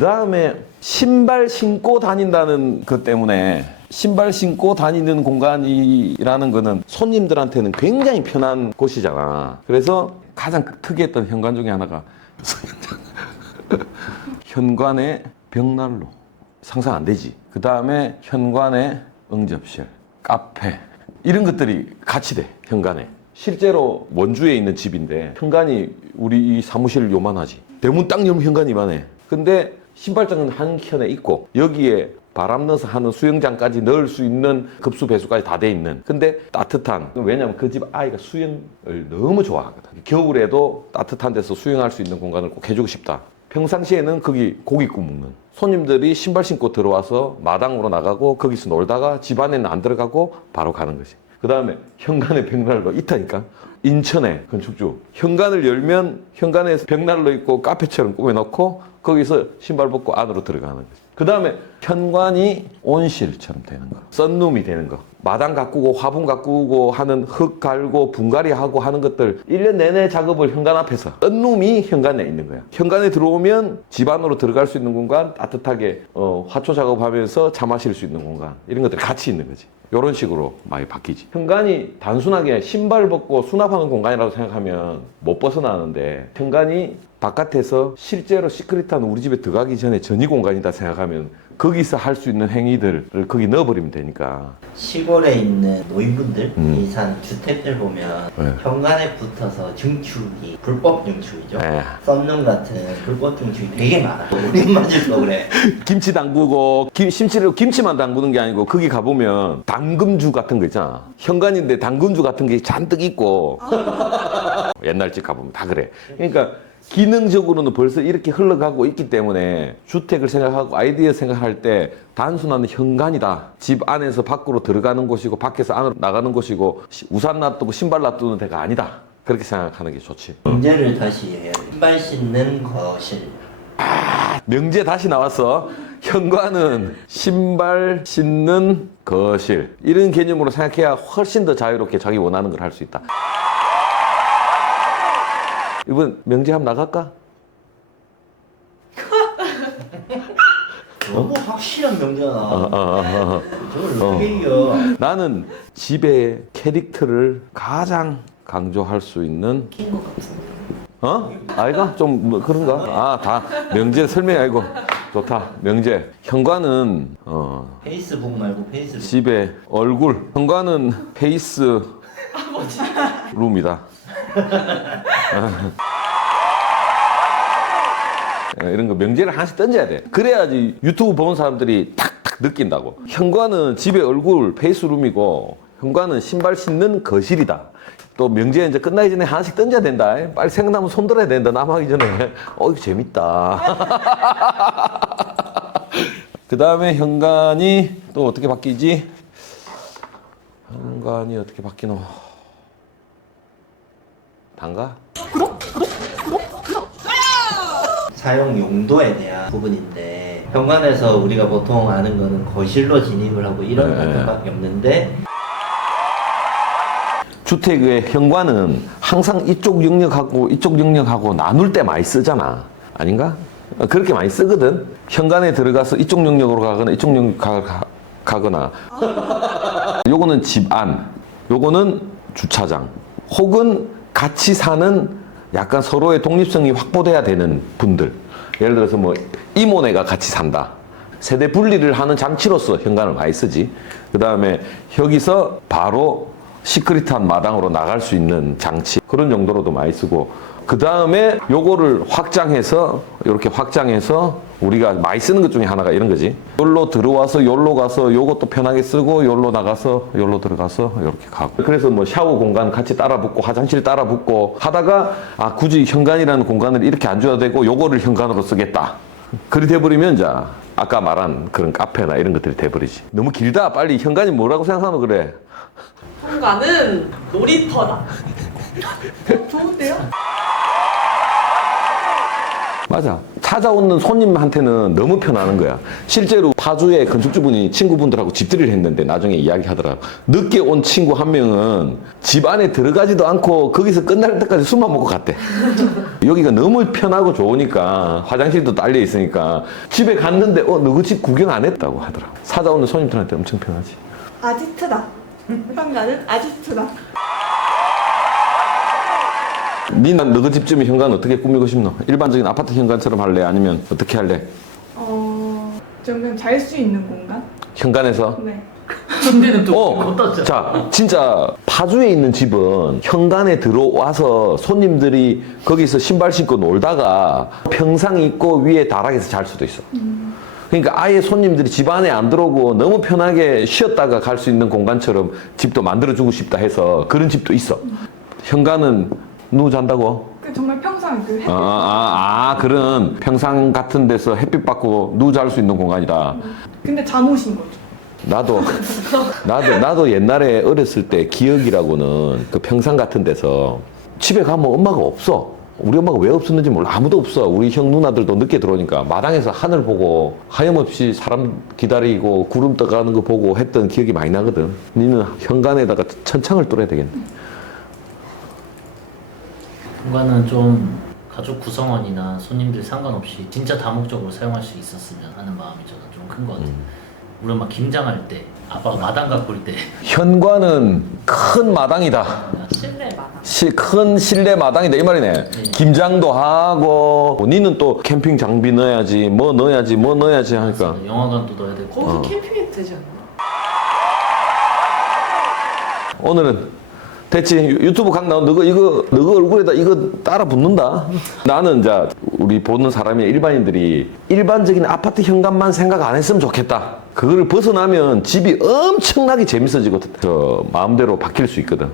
다음에 신발 신고 다닌다는 것 때문에 신발 신고 다니는 공간이라는 거는 손님들한테는 굉장히 편한 곳이잖아. 그래서 가장 특이했던 현관 중에 하나가 현관에 벽난로. 상상 안 되지. 그 다음에 현관에 응접실, 카페 이런 것들이 같이 돼. 현관에. 실제로 원주에 있는 집인데 현관이 우리 이 사무실 요만하지. 대문 딱 열면 현관이 이만해. 근데 신발장은 한 켠에 있고 여기에 바람 넣어서 하는 수영장까지 넣을 수 있는 급수 배수까지 다 돼 있는. 근데 따뜻한. 왜냐면 그 집 아이가 수영을 너무 좋아하거든. 겨울에도 따뜻한 데서 수영할 수 있는 공간을 꼭 해주고 싶다. 평상시에는 거기 고기 구워 먹는. 손님들이 신발 신고 들어와서 마당으로 나가고 거기서 놀다가 집 안에는 안 들어가고 바로 가는 거지. 그 다음에 현관에 벽난로 있다니까. 인천에 건축주. 현관을 열면 현관에서 벽난로 있고 카페처럼 꾸며놓고 거기서 신발 벗고 안으로 들어가는 거지. 그 다음에 현관이 온실처럼 되는 거. 썬룸이 되는 거. 마당 가꾸고 화분 가꾸고 하는 흙 갈고 분갈이하고 하는 것들 1년 내내 작업을 현관 앞에서. 썬룸이 현관에 있는 거야. 현관에 들어오면 집 안으로 들어갈 수 있는 공간, 따뜻하게 화초 작업하면서 차 마실 수 있는 공간, 이런 것들이 같이 있는 거지. 이런 식으로 많이 바뀌지. 현관이 단순하게 신발 벗고 수납하는 공간이라고 생각하면 못 벗어나는데, 현관이 바깥에서 실제로 시크릿한 우리 집에 들어가기 전에 전이 공간이다 생각하면 거기서 할 수 있는 행위들을 거기 넣어버리면 되니까. 시골에 있는 노인분들이 사는 주택들 보면 네. 현관에 붙어서 증축이 불법 증축이죠. 네. 썬룸 같은 불법 증축이 되게 많아요. 우리 맞을거 그래. 김치 담그고 심지어 김치만 담그는 게 아니고 거기 가보면 담금주 같은 거 있잖아. 현관인데 담금주 같은 게 잔뜩 있고 옛날 집 가보면 다 그래. 그러니까 기능적으로는 벌써 이렇게 흘러가고 있기 때문에 주택을 생각하고 아이디어 생각할 때 단순한 현관이다. 집 안에서 밖으로 들어가는 곳이고 밖에서 안으로 나가는 곳이고 우산 놔두고 신발 놔두는 데가 아니다. 그렇게 생각하는 게 좋지. 문제를 다시 해야 돼. 신발 신는 거실. 명제 다시 나왔어. 현관은 신발 신는 거실. 이런 개념으로 생각해야 훨씬 더 자유롭게 자기 원하는 걸 할 수 있다. 이번 명제 한번 나갈까? 너무 확실한 명제가 저걸 어떻게 이겨. 나는 집의 캐릭터를 가장 강조할 수 있는 킨것 같은데. 아이가? 좀 뭐 그런가? 다 명제 설명이 아니고 좋다. 명제. 현관은 페이스북 말고 페이스북. 집의 얼굴. 현관은 페이스 룸이다. 이런 거 명제를 하나씩 던져야 돼. 그래야지 유튜브 보는 사람들이 탁탁 느낀다고. 현관은 집의 얼굴 페이스룸이고 현관은 신발 신는 거실이다. 또 명제 이제 끝나기 전에 하나씩 던져야 된다. 빨리 생각나면 손 들어야 된다. 남하기 전에. 이거 재밌다. 그 다음에 현관이 또 어떻게 바뀌지? 현관이 어떻게 바뀌노? 단가? 사용 용도에 대한 부분인데, 현관에서 우리가 보통 아는 거는 거실로 진입을 하고 이런 것들밖에 없는데, 주택의 현관은 항상 이쪽 영역하고 이쪽 영역하고 나눌 때 많이 쓰잖아. 아닌가? 그렇게 많이 쓰거든. 현관에 들어가서 이쪽 영역으로 가거나 이쪽 영역 가거나. 요거는 집 안, 요거는 주차장. 혹은 같이 사는 약간 서로의 독립성이 확보돼야 되는 분들. 예를 들어서 뭐 이모네가 같이 산다. 세대 분리를 하는 장치로서 현관을 많이 쓰지. 그 다음에 여기서 바로 시크릿한 마당으로 나갈 수 있는 장치. 그런 정도로도 많이 쓰고. 그 다음에 요거를 확장해서 이렇게 확장해서 우리가 많이 쓰는 것 중에 하나가 이런 거지. 요로 들어와서 요로 가서 요것도 편하게 쓰고 요로 나가서 요로 들어가서 이렇게 가고. 그래서 뭐 샤워 공간 같이 따라 붙고 화장실 따라 붙고 하다가 굳이 현관이라는 공간을 이렇게 안 줘야 되고 요거를 현관으로 쓰겠다. 그리 돼버리면 이제 아까 말한 그런 카페나 이런 것들이 돼버리지. 너무 길다. 빨리 현관이 뭐라고 생각하면 그래. 현관은 놀이터다. 좋은데요? 맞아. 찾아오는 손님한테는 너무 편하는 거야. 실제로 파주의 건축주분이 친구분들하고 집들이를 했는데 나중에 이야기하더라고. 늦게 온 친구 한 명은 집 안에 들어가지도 않고 거기서 끝날 때까지 술만 먹고 갔대. 여기가 너무 편하고 좋으니까 화장실도 딸려 있으니까 집에 갔는데 너그 집 구경 안 했다고 하더라고. 찾아오는 손님들한테 엄청 편하지. 아지트다. 현관은 아지트다. 니는 너그 집쯤에 현관 어떻게 꾸미고 싶노? 일반적인 아파트 현관처럼 할래? 아니면 어떻게 할래? 저는 잘 수 있는 공간? 현관에서? 네. 침대는 또 어떠죠? 자, 진짜 파주에 있는 집은 현관에 들어와서 손님들이 거기서 신발 신고 놀다가 평상 있고 위에 다락에서 잘 수도 있어. 그러니까 아예 손님들이 집 안에 안 들어오고 너무 편하게 쉬었다가 갈 수 있는 공간처럼 집도 만들어주고 싶다 해서 그런 집도 있어. 현관은 누구 잔다고? 그 정말 평상 그 햇빛 그런 평상 같은 데서 햇빛 받고 누구 잘 수 있는 공간이다. 근데 잠옷인 거죠. 나도 옛날에 어렸을 때 기억이라고는 그 평상 같은 데서 집에 가면 엄마가 없어. 우리 엄마가 왜 없었는지 몰라. 아무도 없어. 우리 형 누나들도 늦게 들어오니까 마당에서 하늘 보고 하염없이 사람 기다리고 구름 떠가는 거 보고 했던 기억이 많이 나거든. 니는 현관에다가 천창을 뚫어야 되겠네. 공간은 좀 가족 구성원이나 손님들 상관없이 진짜 다목적으로 사용할 수 있었으면 하는 마음이 저는 좀 큰 것 같아요. 우리 막 김장할 때 아빠가 마당 가꿀 때 현관은 큰 마당이다. 실내 마당. 큰 실내 마당이다 이 말이네. 김장도 하고 니는 또 캠핑 장비 넣어야지 뭐 넣어야지 하니까 영화관도 넣어야 되고 거기서 캠핑해도 되지 않나? 오늘은 됐지. 유튜브 강 나온 너거 얼굴에다 이거 따라 붙는다. 나는 이제 우리 보는 사람이 일반인들이 일반적인 아파트 현관만 생각 안 했으면 좋겠다. 그걸 벗어나면 집이 엄청나게 재밌어지고 저 마음대로 바뀔 수 있거든.